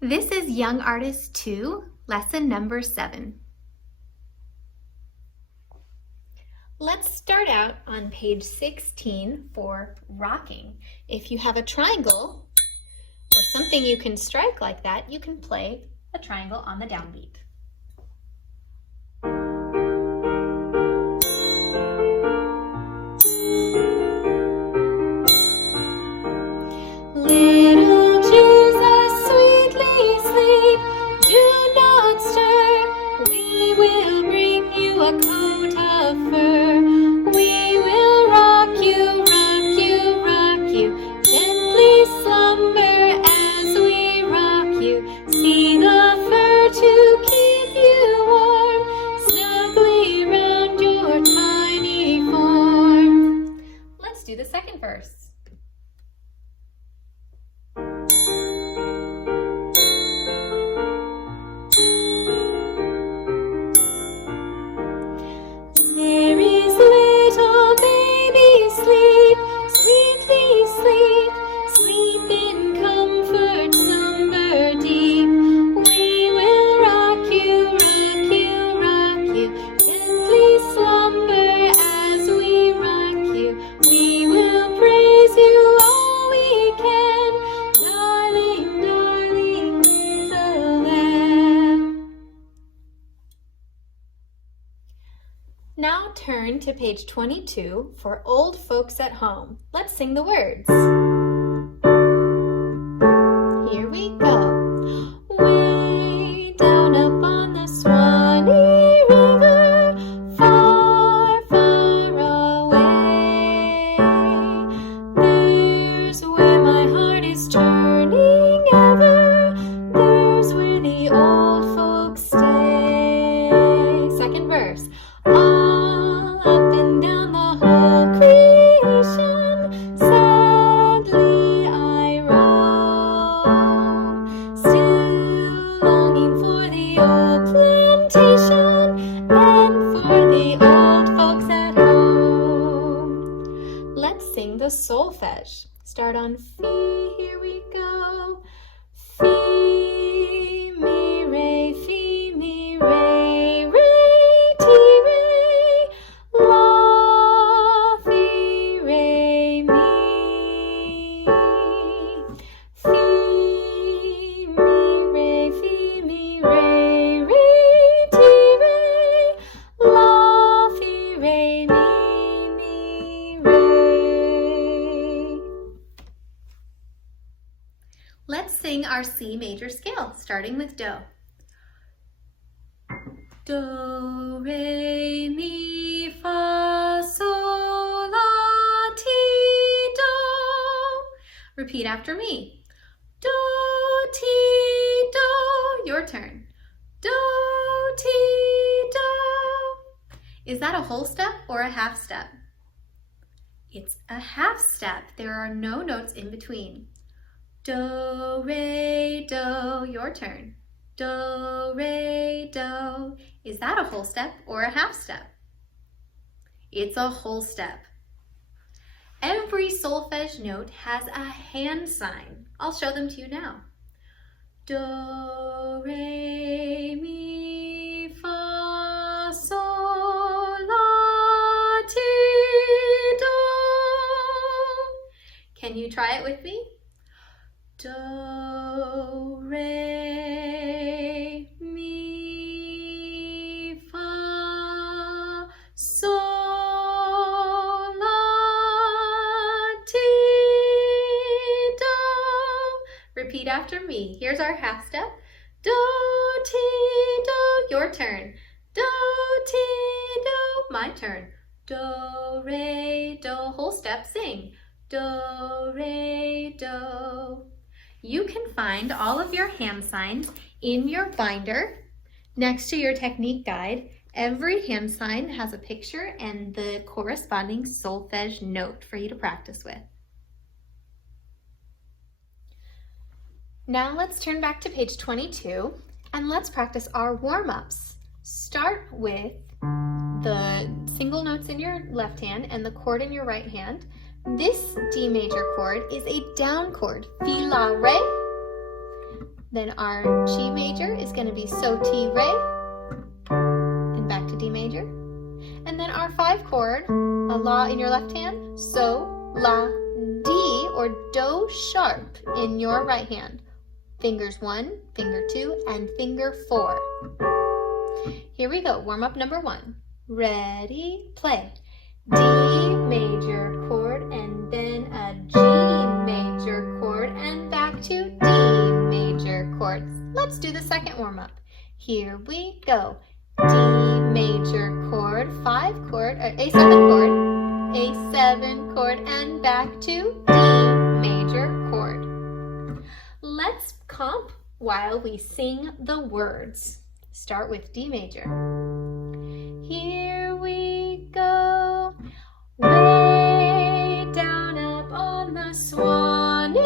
This is Young Artist 2, lesson number 7. Let's start out on page 16 for rocking. If you have a triangle or something you can strike like that, you can play a triangle on the downbeat. Little Jesus, sweetly sleep, do not stir. We will bring you a coat of fur. We will rock you, rock you, rock you. Gently slumber as we rock you. See the fur to keep you warm, snugly round your tiny form. Let's do the second verse. Now turn to page 22 for Old Folks at Home. Let's sing the words. Here we go. Way down up on the Swanee River, far, far away. There's where my heart is turning ever. There's where the old folks stay. Second verse. The solfege. Start on Fi, here we go. Fi, mi, re, re, ti, re, la, fi, re, mi. Fi, mi, re, ti, re, la, fi, re, mi. Let's sing our C major scale, starting with Do. Do, re, mi, fa, sol, la, ti, do. Repeat after me. Do, ti, do. Your turn. Do, ti, do. Is that a whole step or a half step? It's a half step. There are no notes in between. Do, re, do, your turn. Do, re, do. Is that a whole step or a half step? It's a whole step. Every solfege note has a hand sign. I'll show them to you now. Do, re, mi, fa, sol, la, ti, do. Can you try it with me? Do, re, mi, fa, sol, la, ti, do. Repeat after me. Here's our half step. Do, ti, do. Your turn. Do, ti, do. My turn. Do, re, do. Whole step. Sing. Do, re, do. You can find all of your hand signs in your binder next to your technique guide. Every hand sign has a picture and the corresponding solfege note for you to practice with. Now let's turn back to page 22 and let's practice our warm-ups. Start with the single notes in your left hand and the chord in your right hand. This D major chord is a down chord. Fi, la, re. Then our G major is going to be so, ti, re, and back to D major. And then our 5 chord, a la in your left hand, so, la, D, or do sharp in your right hand. Fingers 1, finger 2, and finger 4. Here we go, warm up number 1. Ready, play. D major chord and then a G major chord and back to D major chord. Let's do the second warm up. Here we go. D major chord, 5 chord, or A7 chord, and back to D major chord. Let's comp while we sing the words. Start with D major. Here we go. Way down up on the Swanee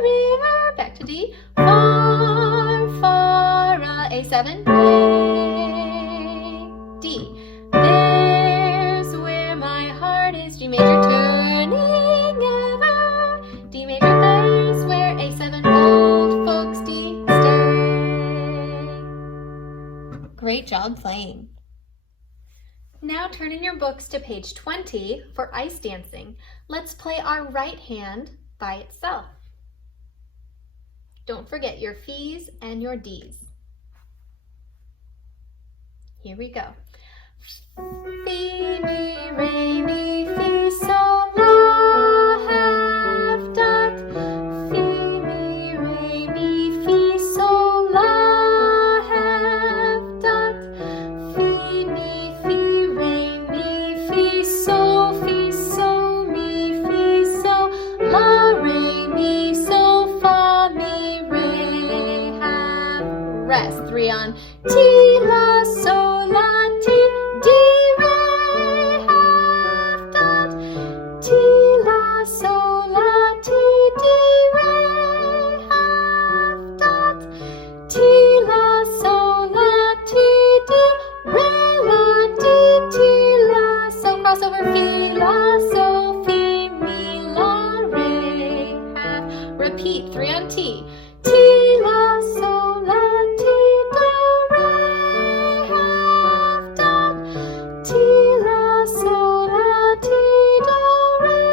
River. Back to D. Far, far, A7, A, D. There's where my heart is, G major, turning ever. D major, there's where A7, old folks, D, stay. Great job playing. Now turn in your books to page 20 for ice dancing. Let's play our right hand by itself. Don't forget your F's and your D's. Here we go. Fi, mi, re, mi, fi, sol, la, have, dot. Fi, mi, re, mi, fi, sol, la, have, dot. Fi, mi, fi, re, mi, fi, sol, mi, fi, sol, la, re, mi, sol, fa, mi, re, have, rest. 3 on ti, la, sol, la, ti, di, re, have, dot. Ti, la, sol, la, ti, di, re, have, dot. Ti, la, sol, la, ti, di, re, la, di, ti, la, so. Crossover, fi, la, so, fi, mi, la, re, have. Repeat, 3 on ti. Ti, la, sol, la, ti, do, re, have, dot. Ti, la, sol, la, ti, do, re,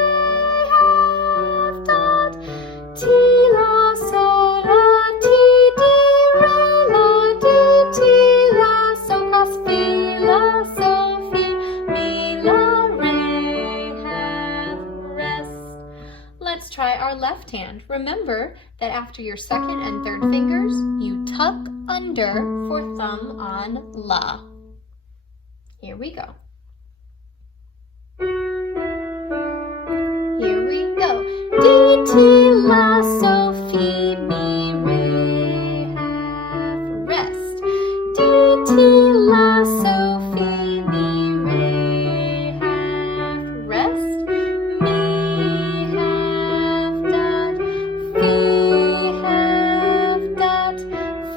have, dot. Ti, la, sol, la, ti, di, re, la, di, ti, la, so. Cross, fi, la, so, fi, mi, la, re, have, rest. Let's try our left hand. Remember that after your second and third fingers, you tuck under for thumb on la. Here we go. Here we go. D, ti, la, so, fi, mi, re, have, rest. D, ti, la, so, fi, mi, re, have, rest. Mi, have, dot. Fi, have, dot.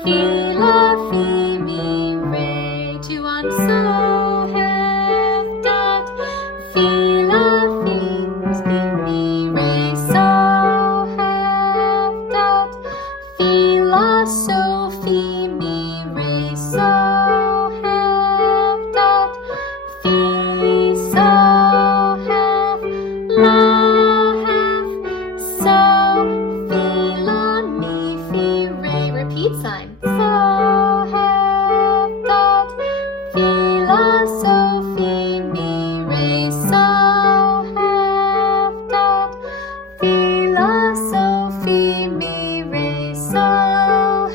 Fi, la, fi, mi, re. 2 on so, have, dot. Fi, la, fi, mi, re, so, have, dot. Fi, la, so, fi, mi, re, so, have, dot. Fi, so, have, la, have, so, fi, la, mi, fi, re. Repeat sign. So, have, dot. Fi, la, so, fi, mi, re, so, have, dot. Fi, la, so, fi, mi, re, so,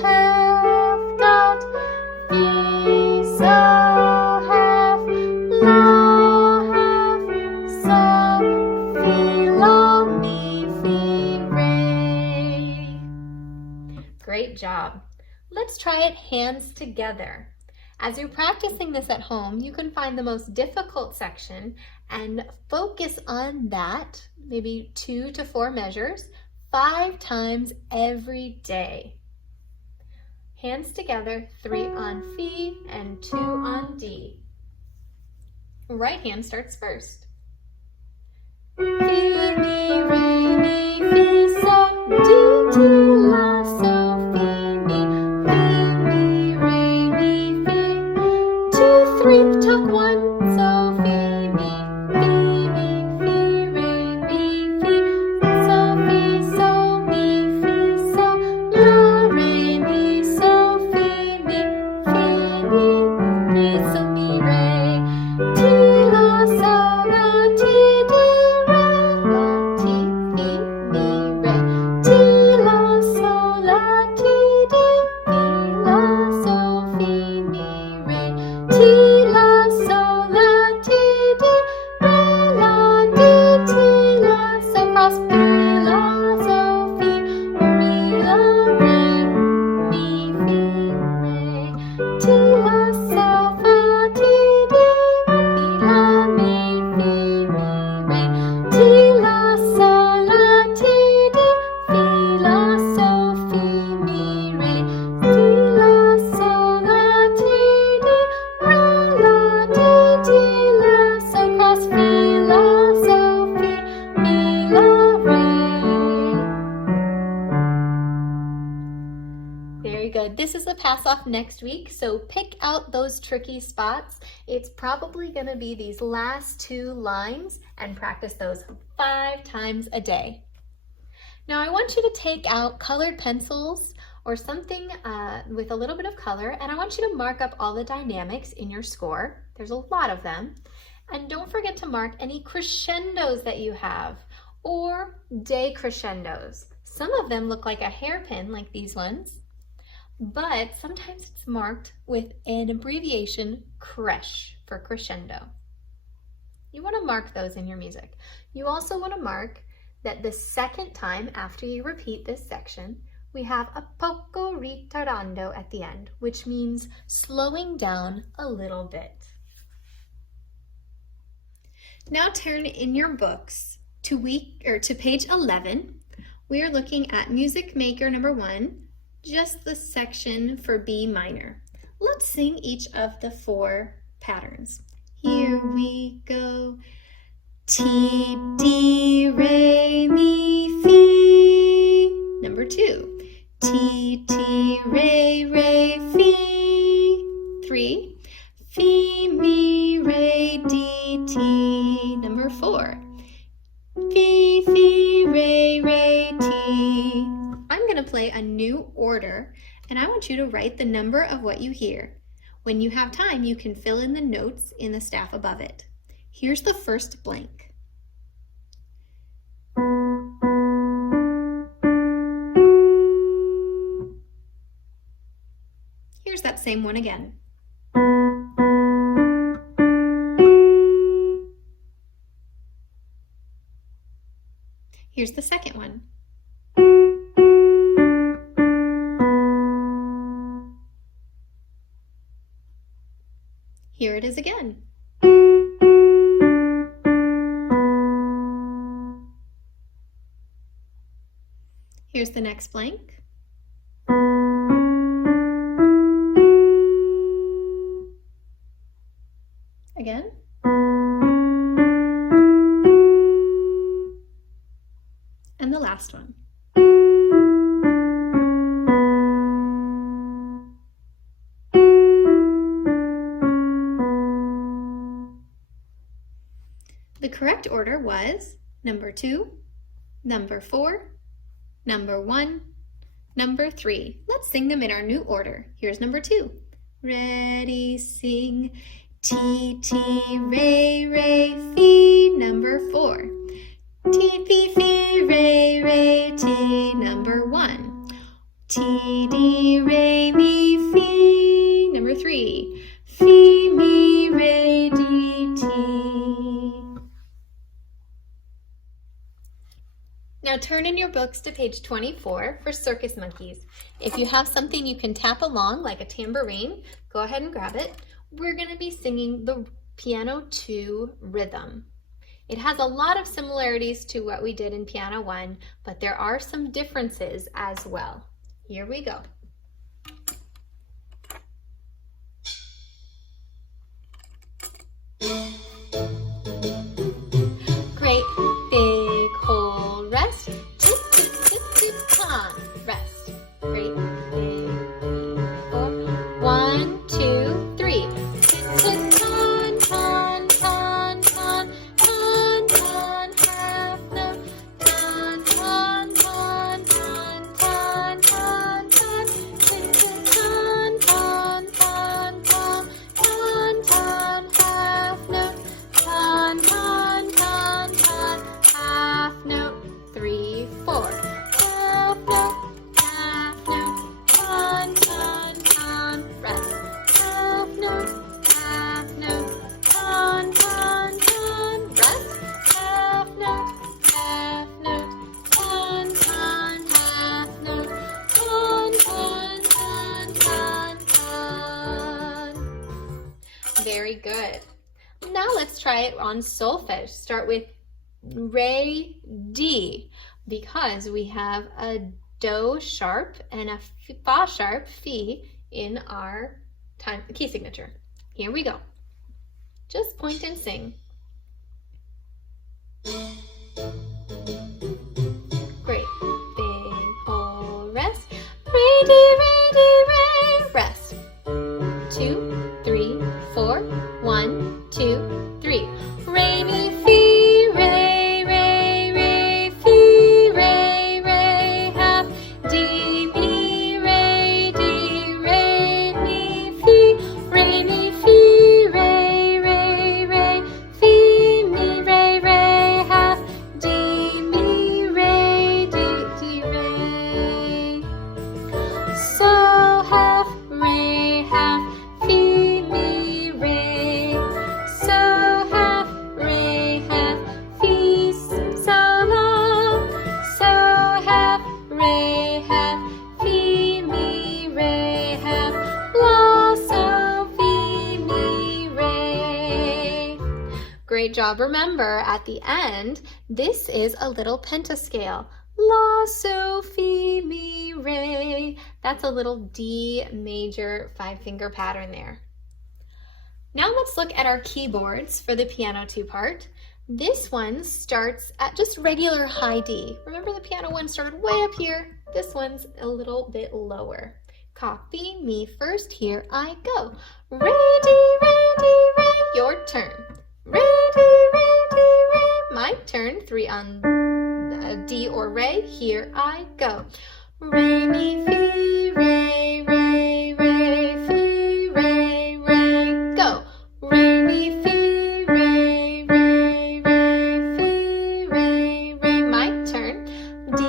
have, dot. Fi, so, have, la, have, so, fi, la, mi, fi, re. Great job. Let's try it hands together. As you're practicing this at home, you can find the most difficult section and focus on that, maybe 2 to 4 measures, 5 times every day. Hands together, 3 on Fi and 2 on D. Right hand starts first. Fi, mi, re, mi, fi, so, di, ti, la, so, fi, mi, good. This is a pass off next week, so pick out those tricky spots. It's probably going to be these last 2 lines and practice those 5 times a day. Now I want you to take out colored pencils or something with a little bit of color, and I want you to mark up all the dynamics in your score. There's a lot of them. And don't forget to mark any crescendos that you have or decrescendos. Some of them look like a hairpin, like these ones, but sometimes it's marked with an abbreviation, creche, for crescendo. You want to mark those in your music. You also want to mark that the second time after you repeat this section, we have a poco ritardando at the end, which means slowing down a little bit. Now turn in your books to page 11. We are looking at Music Maker number 1, just the section for B minor. Let's sing each of the 4 patterns. Here we go. Ti, di, re, mi, fi. Number 2. Ti, ti, re, re, fi. 3. Fi, mi, re, di, ti. Number 4. Fi, fi, re, re, ti. I'm going to play a new order, and I want you to write the number of what you hear. When you have time, you can fill in the notes in the staff above it. Here's the first blank. Here's that same one again. Here's the second one. Here it is again. Here's the next blank. Again. And the last one. The correct order was number 2, number 4, number 1, number 3. Let's sing them in our new order. Here's number 2. Ready, sing. Ti, ti, re, re, fi. Number 4. Ti, fi, fi, re, re, ti. Number 1. Ti, di, re, mi, fi. Number 3. Fi, mi, re, di, ti. Now turn in your books to page 24 for Circus Monkeys. If you have something you can tap along, like a tambourine, go ahead and grab it. We're going to be singing the Piano 2 rhythm. It has a lot of similarities to what we did in Piano 1, but there are some differences as well. Here we go. Great big hole, rest, tip, tip, tip, tip, ton, rest. Great big 4, 1, 2, 3. Tip, tip, ton, ton, ton, ton, ton, ton, half note, ton, ton, ton, ton, ton, ton, ton, tip, tip, ton, ton, ton, ton, ton, ton, half note, ton, ton, ton, ton, half note, 3, 4. Half note, ton, ton, ton, rest. Half note, ton, ton, ton, rest. Half note, ton, ton, half note, ton, ton, ton, ton, ton. Very good. Now let's try it on solfege. Start with re, di, because we have a do sharp and a fa sharp, fi, in our key signature. Here we go. Just point and sing. Great big hole, rest. Re, di, re, di, re. Great job. Remember, at the end, this is a little pentascale. La, so, fi, mi, re. That's a little D major 5-finger pattern there. Now let's look at our keyboards for the piano 2 part. This one starts at just regular high D. Remember the piano one started way up here. This one's a little bit lower. Copy me first, here I go. Re, di, re, your turn. Re, di, re, my turn. 3 on D or Re, here I go. Re, mi, fi, re, re, re, fi, re, re, go. Re, mi, fi, re, re, re, fi, re, re, my turn. D,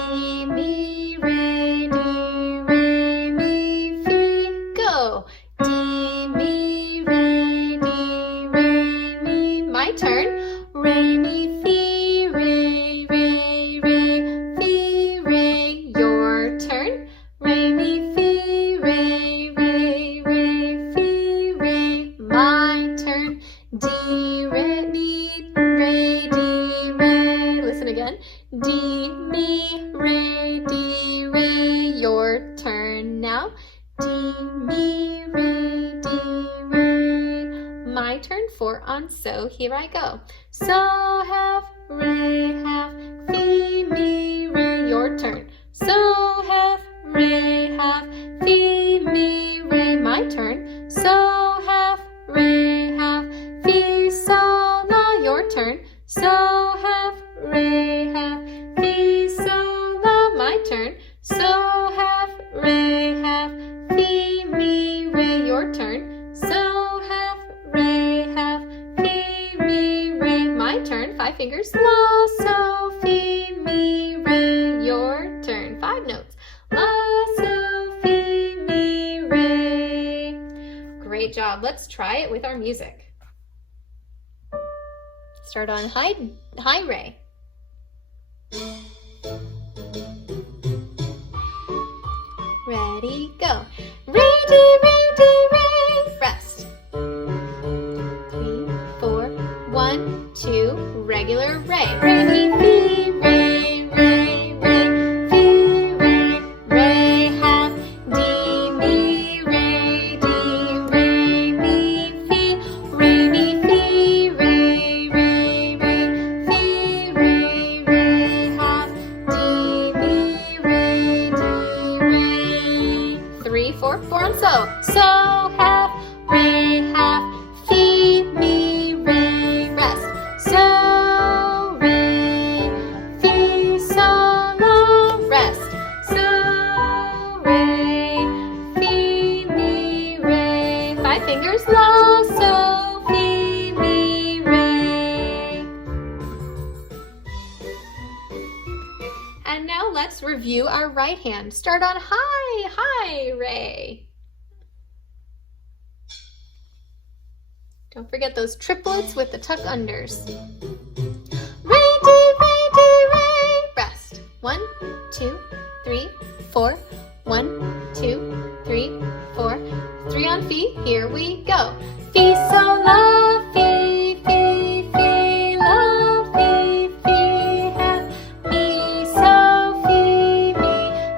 mi, re, di, re, mi, fi, go. D, mi, re, di, re, mi, my turn. Re, mi, fi, re, re, re, fi, re, your turn. Re, mi, fi, re, re, re, fi, re, my turn. D, re, mi, re, di, re. Listen again. D, mi, re, di, re. Your turn now. D, mi, re, di, re. My turn. 4 on So, here I go. So, have, re, have, fi, mi, re. Your turn. So, have, re, have, fi, mi, re. My turn. So, have, re, have, fi, so, la. Your turn. So, have, re, have, fi, so, la. My turn. So, have, re, have, fi, mi, re. Your turn. So, have, re, have, fi, mi, re. My turn. 5 fingers. La, so, fi, mi, re. Your turn. 5 notes. La, so, fi, mi, re. Great job. Let's try it with our music. Start on high Re. Ready, go. Re, di, re, rest. 3, 4, 1, 2, regular Re. Re, mi, fi, re, re, re, fi, re, re, have, di, mi, re, di, re, mi, fi, re, mi, fi, re, re, re, fi, re, re, have, di, mi, re, di, re. 3, 4, 4 on So. So, have, re, have, fi, mi, re, rest. So, re, fi, so, la, rest. So, re, fi, mi, re. 5 fingers. La, so, fi, mi, re. And now let's review our right hand. Start on high Re. Don't forget those triplets with the tuck unders. Re, di, re, rest. 1, 2, 3, 4. 1, 2, 3, 4. 3 on Fi. Here we go. Fi, so, la, fi, fi, fi, la, fi, fi, have, mi, so, fi, mi,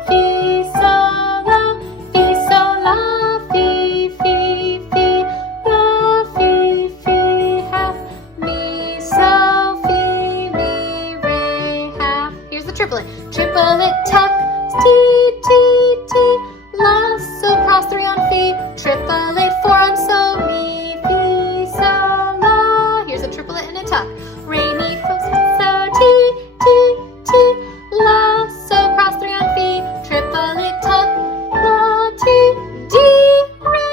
fi, so, la, fi, so, la, fi, fi, fi, la, fi, fi, have, mi, so, fi, mi, re, have. Here's the triplet. Triplet tuck, ti, ti, ti, la, so, cross 3 on Fi, triplet 4 on So, mi, fi, so, la. Here's a triplet and a tuck. Re, mi, fa, so, ti, ti, ti, la, so, cross 3 on Fi, triplet tuck, la, ti, di, re.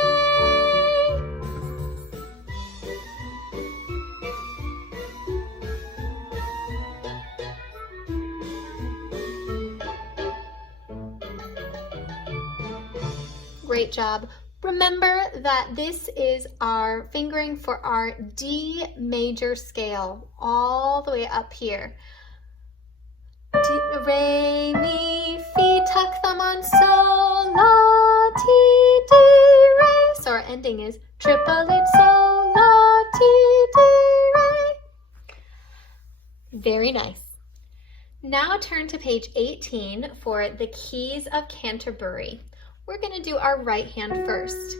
Great job. Remember that this is our fingering for our D major scale, all the way up here. D, re, mi, fi, tuck thumb on So, la, ti, di, re. So our ending is triplet So, la, ti, di, re. Very nice. Now turn to page 18 for the Keys of Canterbury. We're going to do our right hand first.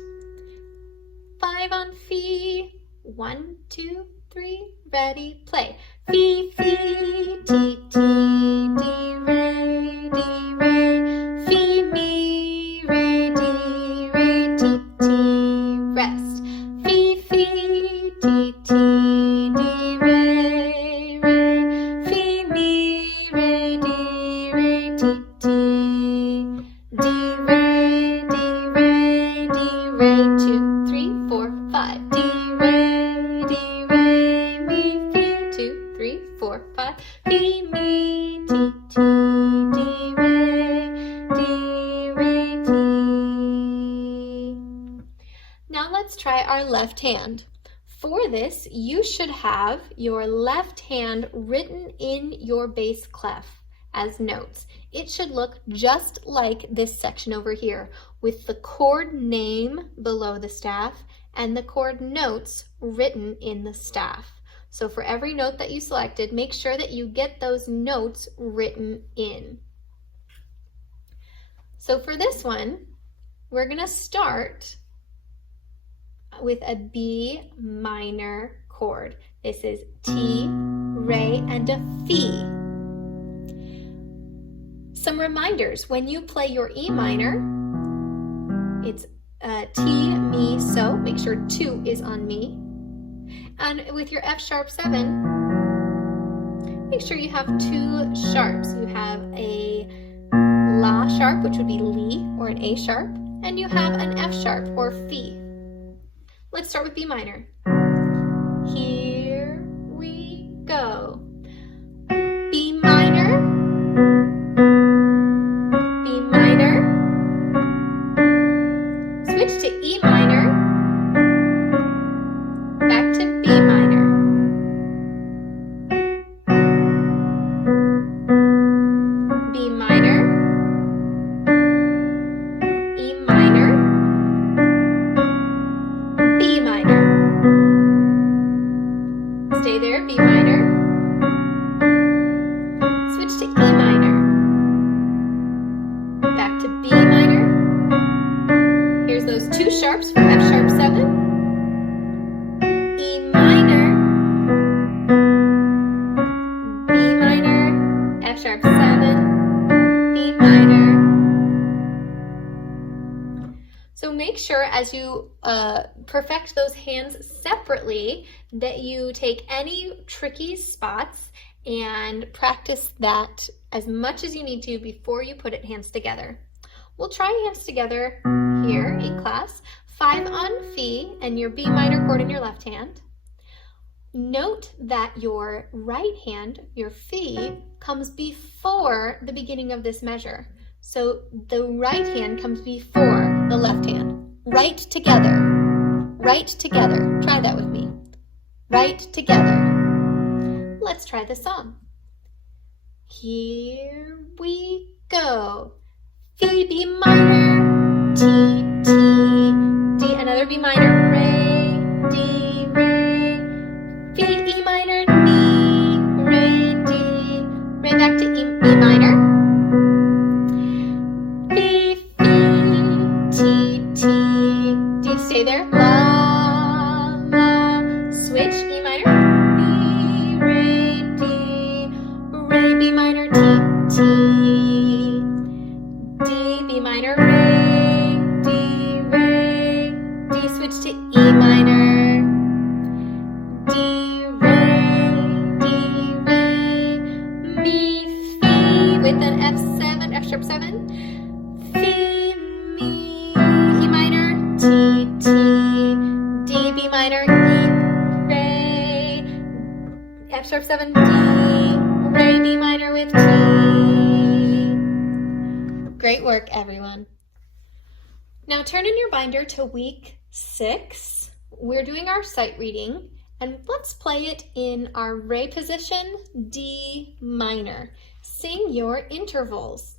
5 on Fee. 1, 2, 3, ready, play. Fee, fee, ti, ti, di, re, fee, mi, re, di, ti, ti, rest. Fee, fee, ti, ti, di, re, fee, mi, re, di, ti, ti, di, re, 2, 3, 4, 5, di, re, mi, fee, 2, 3, 4, 5, fee, mi, ti, ti, di, re, ti. Now let's try our left hand. For this, you should have your left hand written in your bass clef as notes. It should look just like this section over here, with the chord name below the staff and the chord notes written in the staff. So for every note that you selected, make sure that you get those notes written in. So for this one, we're going to start with a B minor chord. This is T, Re, and a Fee. Some reminders: when you play your E minor, it's T, Mi, So. Make sure 2 is on Mi. And with your F sharp 7, make sure you have 2 sharps. You have a La sharp, which would be Li, or an A sharp, and you have an F sharp, or Fee. Let's start with B minor. Here we go. B minor, B minor, switch to E minor, back to B minor. B minor, E minor, B minor. Stay there, B minor. Switch to E minor. Back to B minor. Here's those 2 sharps for F sharp 7. E minor. B minor. F sharp 7. B minor. So make sure as you perfect those hands separately that you take any tricky spots and practice that as much as you need to before you put hands together. We'll try hands together here in class. 5 on Fee and your B minor chord in your left hand. Note that your right hand, your Fee, comes before the beginning of this measure. So the right hand comes before the left hand. Right together. Right together. Try that with me. Right together. Let's try the song. Here we go. Fee, B minor, T, T, D, another B minor, Re, D, Re, Fee, E minor, Mi, Re, D, Re, back to E minor, Fee, Fee, T, T, D, stay there, La, La, switch, E minor, Mi, Re, D, Re, B minor, T, T, D, B minor, Re, D, switch to E minor, D, Re, Mi, Fee, with an F7, F sharp 7, Fee, Mi, E minor, T, T, D, B minor, E, Re, F sharp 7, D, Re, B minor with T. Great work, everyone. Now turn in your binder to week 6. We're doing our sight reading, and let's play it in our Re position, D minor. Sing your intervals.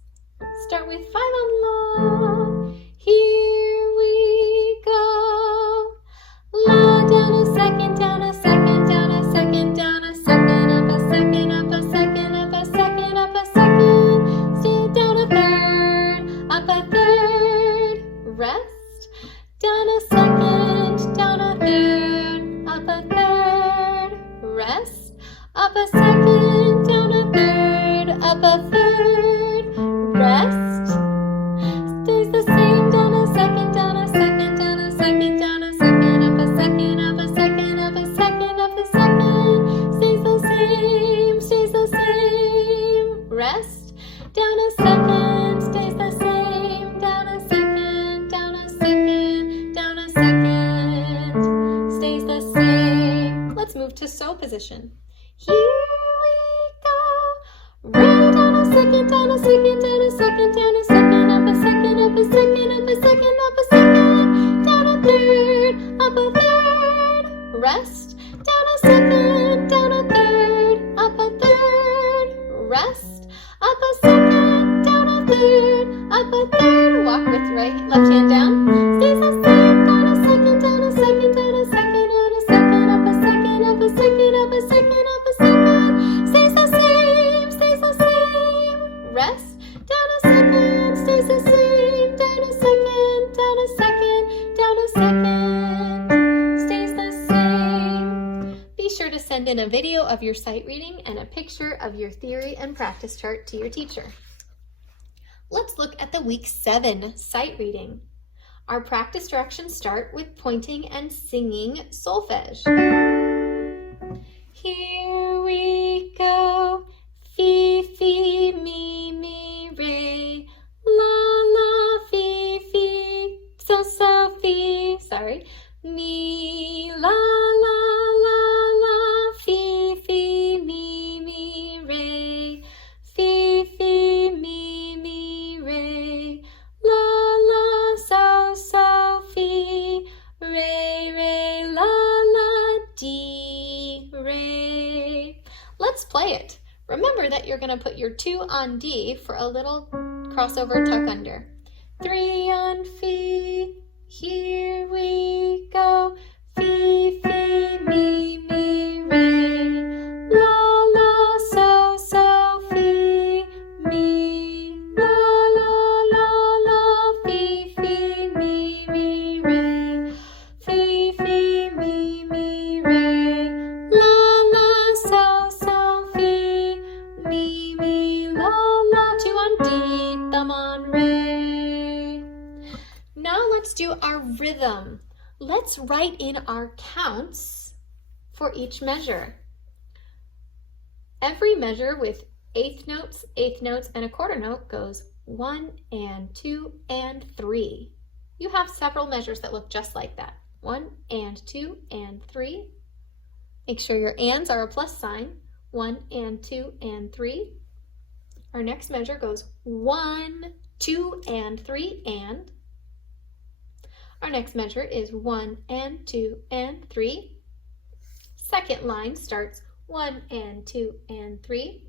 Start with 5 on La. Here we go. La, down a second, down a second, down a second, down a second, up a second, up rest, down a second, down a third, up a third, rest, up a second, down a third, up a third, rest, stays the same, down a second, down a second, down a second, down a second, up a second, up a second, up a second, up a second, stays the same, rest, down a second, stays the same, down a second, down a second, down a second, stays the same. Let's move to so position. Here we go. Right, down a second, down a second, down a second, down a second, up a second, up a second, up a second, up a second, down a third, up a third, rest, down a second, down a third, up a third, rest, up a second, down a third, up a third, walk with left hand down, stays the same, down a second, down a second, down a second, down a second, up a second, up a second, up a second, up a second, stays the same, rest, down a second, stays the same, down a second, down a second, down a second, stays the same. Be sure to send in a video of your sight reading and a picture of your theory and practice chart to your teacher. Let's look at the week 7 sight reading. Our practice directions start with pointing and singing solfege. Here we go. Fi, fi, mi, mi, re. La, la, fi, fi. So, so, fi. Sorry. Mi, la, la, la, la. Fi, fi, mi, mi, re. Fi, fi, mi, mi, re. La, la, so, so, fi. Re, re, la, la, di, re. Let's play it. Remember that you're going to put your 2 on D for a little crossover tuck under. 3 on fi, here we go. Fi, fi, mi, mi, re. La, la, so, so, fi, mi. La, la, la, la, fi, fi, mi, mi, re. Fi, fi, mi, mi, re. La, la, so, so, fi, mi, mi, la, la. 2 on D, thumb on re. Now let's do our rhythm. Let's write in our counts for each measure. Every measure with eighth notes, and a quarter note goes 1 and 2 and 3. You have several measures that look just like that. 1 and 2 and 3. Make sure your ands are a plus sign. 1 and 2 and 3. Our next measure goes 1, 2 and 3 and. Our next measure is 1 and 2 and 3. Second line starts 1 and 2 and 3.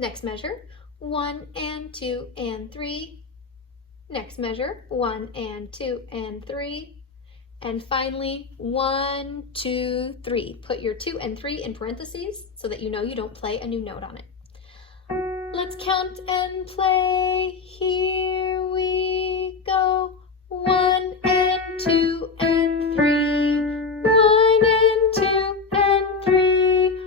Next measure, 1 and 2 and 3. Next measure, 1 and 2 and 3. And finally, 1, 2, 3. Put your 2 and 3 in parentheses so that you know you don't play a new note on it. Let's count and play. Here we go. 1 and 2 and 3. 1 and 2 and 3.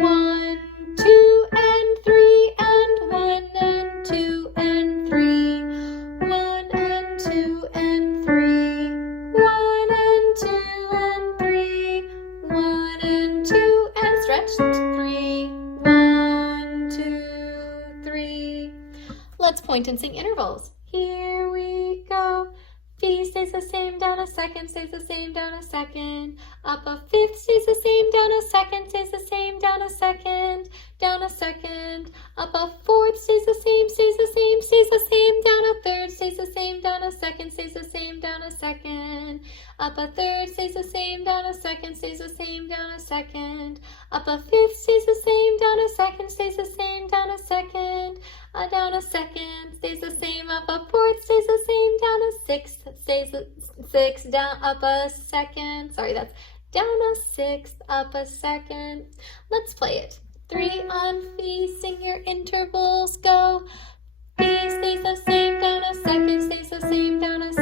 1, 2 and 3 and 1 and 2 and 3. 1 and 2 and 3. 1 and 2 and 3. 1 and 2 and stretch 3. 1, 2, 3. Let's point and sing intervals. Here we go. Fi stays the same, down a second, stays the same, down a second. Up a fifth, stays the same, down a second, stays the same, down a second, down a second. Up a fourth, stays the same, stays the same, stays the same, down a third, stays the same, down a second, stays the same, down a second. Up a third, stays the same, down a second, stays the same, down a second. Up a fifth, stays the same, down a second, stays the same, down a second. Down a second, stays the same, up a fourth, stays the same, down a sixth, stays the sixth, down, up a second, sorry, that's down a sixth, up a second. Let's play it. 3 on fi, sing your intervals, go. Fi stays the same, down a second, stays the same, down a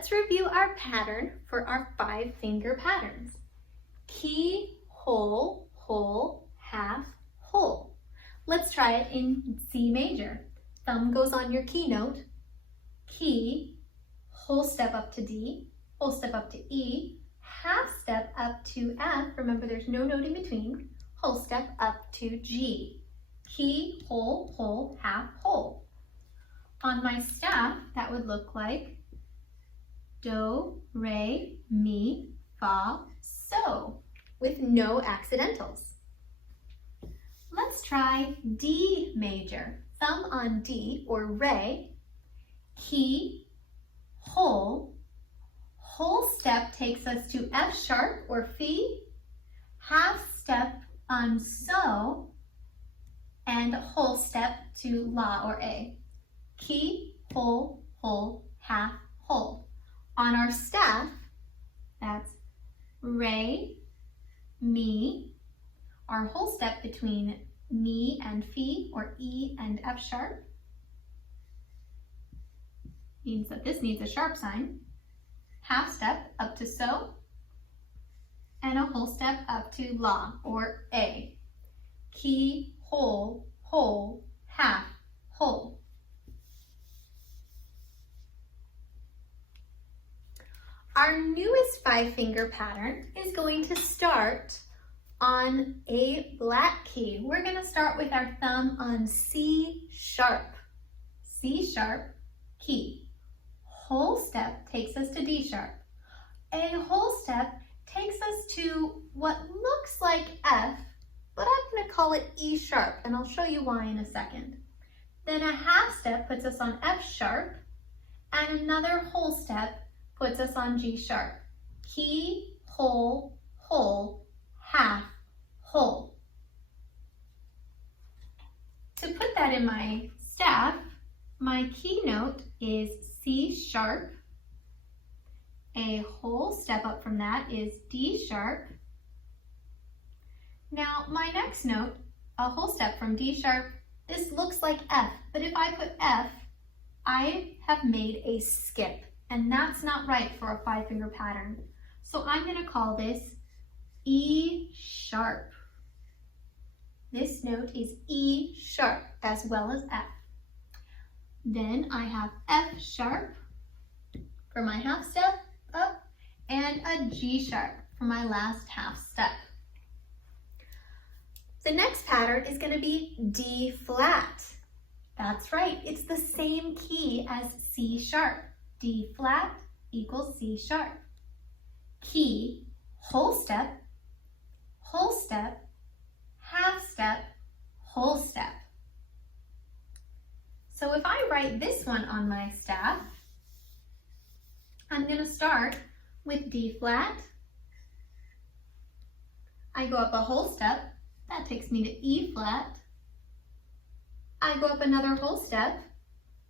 let's review our pattern for our 5-finger patterns. Key, whole, whole, half, whole. Let's try it in C major. Thumb goes on your key note, key, whole step up to D, whole step up to E, half step up to F, remember there's no note in between, whole step up to G. Key, whole, whole, half, whole. On my staff, that would look like do, re, mi, fa, so, with no accidentals. Let's try D major. Thumb on D or re, key, whole, whole step takes us to F sharp or Fi, half step on so, and whole step to La or A. Key, whole, whole, half, whole. On our staff, that's re, mi, our whole step between mi and fi or E and F sharp means that this needs a sharp sign. Half step up to so, and a whole step up to La or A. Key, whole, whole, half, whole. Our newest 5-finger pattern is going to start on a black key. We're going to start with our thumb on C sharp. C sharp, key. Whole step takes us to D sharp. A whole step takes us to what looks like F, but I'm going to call it E sharp, and I'll show you why in a second. Then a half step puts us on F sharp, and another whole step puts us on G sharp. Key, whole, whole, half, whole. To put that in my staff, my key note is C sharp. A whole step up from that is D sharp. Now my next note, a whole step from D sharp, this looks like F, but if I put F, I have made a skip, and that's not right for a 5-finger pattern. So I'm going to call this E sharp. This note is E sharp as well as F. Then I have F sharp for my half step up and a G sharp for my last half step. The next pattern is going to be D flat. That's right, it's the same key as C sharp. D flat equals C sharp. Key, whole step, half step, whole step. So if I write this one on my staff, I'm going to start with D flat. I go up a whole step, that takes me to E flat. I go up another whole step,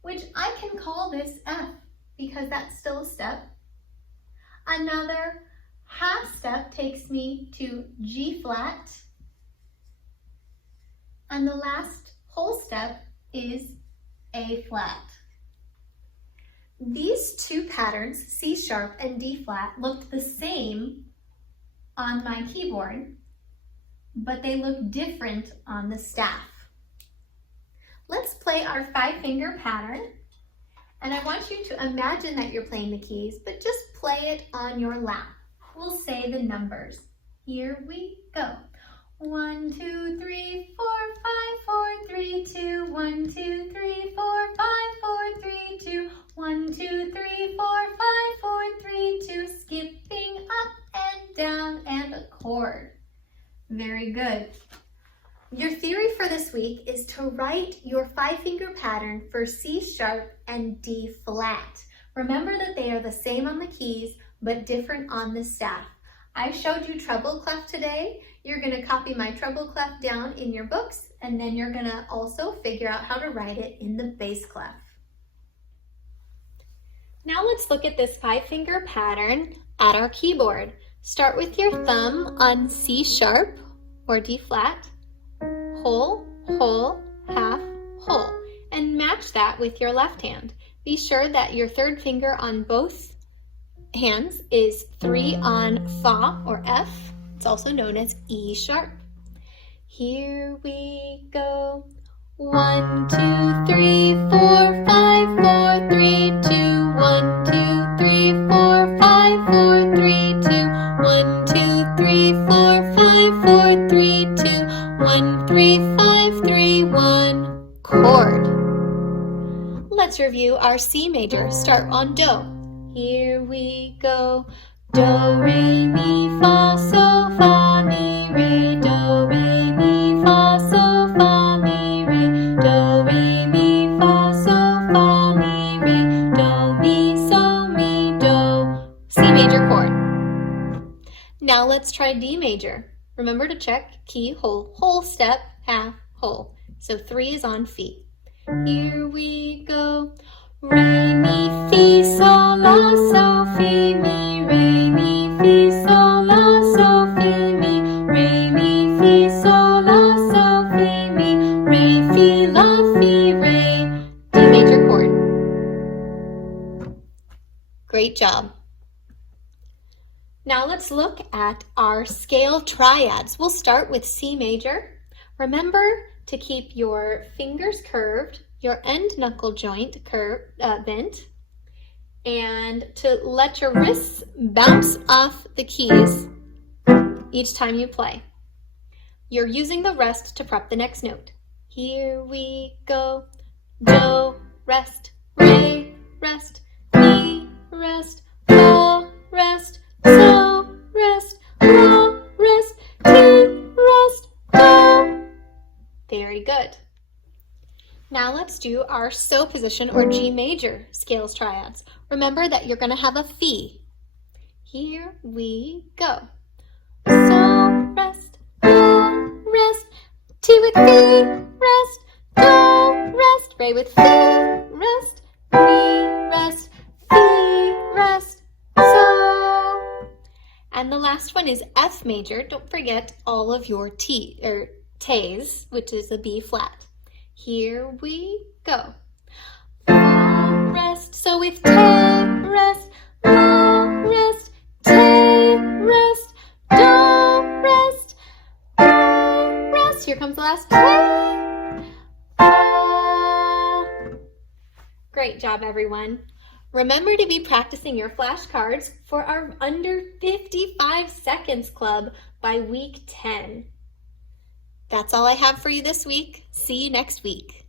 which I can call this F because that's still a step. Another half step takes me to G flat. And the last whole step is A flat. These two patterns, C sharp and D flat, looked the same on my keyboard, but they look different on the staff. Let's play our 5-finger pattern, and I want you to imagine that you're playing the keys, but just play it on your lap. We'll say the numbers. Here we go. 1, 2, 3, 4, 5, 4, 3, 2. 1, 2, 3, 4, 5, 4, 3, 2. 1, 2, 3, 4, 5, 4, 3, 2. Skipping up and down and a chord. Very good. Your theory for this week is to write your 5-finger pattern for C sharp and D flat. Remember that they are the same on the keys, but different on the staff. I showed you treble clef today. You're going to copy my treble clef down in your books, and then you're going to also figure out how to write it in the bass clef. Now let's look at this 5-finger pattern at our keyboard. Start with your thumb on C sharp or D flat, whole, whole, half, whole, and match that with your left hand. Be sure that your 3rd finger on both hands is 3 on Fa or F. It's also known as E sharp. Here we go. 1, 2, 3, 4, 5, 4, 3, 2. 1, 2, 3, 4, 5, 4, 3, 2. 1, 2, 3, 4, 5, 4, 3, 2. 1, 3, 5, 3, 1. Chord. Let's review our C major. Start on Do. Here we go. Do, re, mi, fa, sol, fa, mi, re. Do, re, mi, fa, sol, fa, mi, re. Do, re, mi, fa, sol, fa, mi, re. Do, mi, sol, mi, do. C major chord. Now let's try D major. Remember to check key, whole step, half, whole. So 3 is on feet. Here we go. Re, mi, fi, sol, la, sol, fi, mi, re, mi, fi, sol, la, sol, fi, mi, re, mi, fi, sol, la, sol, fi, mi, re, fi, la, fi, re. D major chord. Great job. Now let's look at our scale triads. We'll start with C major. Remember to keep your fingers curved, your end knuckle joint bent, and to let your wrists bounce off the keys each time you play. You're using the rest to prep the next note. Here we go. Do, rest, re, rest, mi, rest, fa, rest, sol, rest, la, rest, ti, rest, do. Very good. Now let's do our So position or G major scales triads. Remember that you're going to have a Fi. Here we go. So, rest, La, rest, Ti with Fi, rest, Do, rest, Re with Fi, rest, Mi, rest, Fi, rest, So. And the last one is F major. Don't forget all of your Ts, which is a B flat. Here we go. Fa, rest, so with Te, rest, La, rest, Te, rest, Do, rest, Re, rest. Here comes the last Te, Fa. Great job, everyone. Remember to be practicing your flashcards for our Under 55 Seconds Club by week 10. That's all I have for you this week. See you next week.